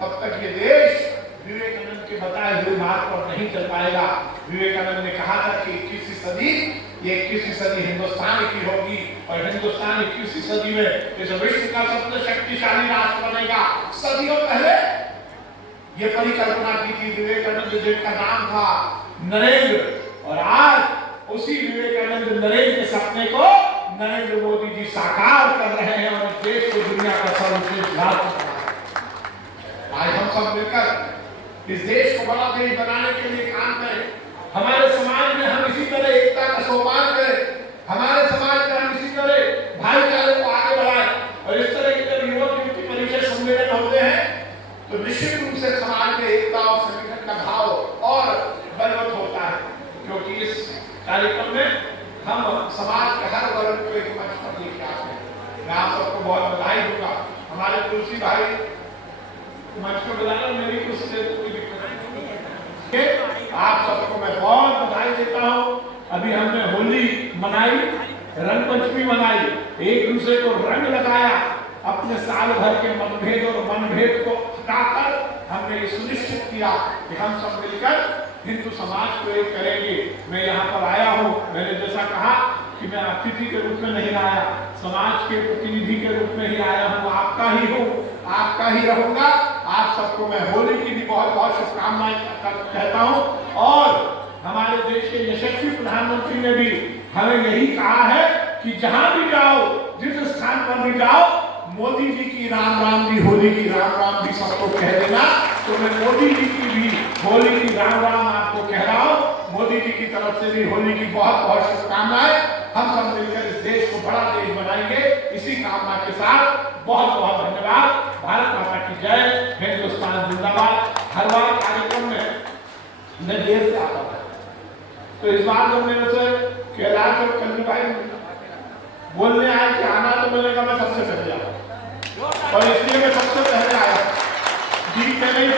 तब तक ये देश विवेकानंद के बताए हुए मार्ग पर नहीं चल पाएगा। विवेकानंद ने कहा था कि 21वीं सदी, ये 21वीं सदी हिंदुस्तान की होगी और हिंदुस्तान 21वीं सदी में इस विश्व का सबसे शक्तिशाली राष्ट्र बनेगा। सदियों पहले ये परिकल्पना की थी विवेकानंद, जिनका नाम था नरेंद्र, और आज उसी विवेकानंद नरेंद्र के सपने को नरेंद्र मोदी जी साकार कर रहे हैं और इस देश को दुनिया का सर्वश्रेष्ठ राष्ट्र। आज हम सब मिलकर इस देश को बड़ा देश बनाने के लिए काम करें। हमारे समाज में हम इसी तरह एकता का सोपान करें, हमारे समाज में हम इसी तरह भाईचारे को आगे बढ़ाएं और इस तरह के जब युवक युवती परिषद सम्मेलन होते हैं तो निश्चित रूप से समाज में एकता और संगठन का भाव और बलवत्त होता है, क्योंकि इस कार्यक्रम में हम समाज के हर वर्ग को एक मंच पर लेके आते हैं। मैं आप सबको बहुत बधाई दूंगा। हमारे तुलसी भाई मंच को बुलाना, मेरी कुछ कोई दिक्कत नहीं। आप सबको मैं बहुत बधाई देता हूँ। अभी हमने होली मनाई, रंग पंचमी मनाई, एक दूसरे को रंग लगाया, अपने साल भर के मतभेद और मनभेद को हटाकर हमने ये सुनिश्चित किया कि हम सब मिलकर हिंदू समाज को एक करेंगे। मैं यहाँ पर आया हूँ, मैंने जैसा कहा कि मैं अतिथि के रूप में नहीं आया, समाज के प्रतिनिधि के रूप में ही आया हूँ, आपका ही हूँ, आपका ही रहूंगा। आप सबको मैं होली की भी बहुत बहुत शुभकामनाएं कहता हूँ। और हमारे देश के यशस्वी प्रधानमंत्री ने भी हमें यही कहा है कि जहां भी जाओ, जिस स्थान पर भी जाओ, मोदी जी की राम राम भी, होली की राम राम भी सबको कह देना। तो मैं मोदी जी की भी होली की राम राम आपको कह रहा हूँ। मोदी जी की तरफ से भी होली की बहुत बहुत शुभकामनाएं। हम सब मिलकर इस देश को बड़ा देश बनाएंगे, इसी कामना के साथ बहुत बहुत धन्यवाद। भारत माता की जय, हिंदुस्तान जिंदाबाद। हर बार कार्यक्रम में मैं देर से आता था, तो इस बार जब मेरे से कैलाश और कल्लू भाई बोलने आए कि आना, तो मैंने कहा मैं सबसे पहले आया और इसलिए मैं सबसे पहले आया। जीत में नहीं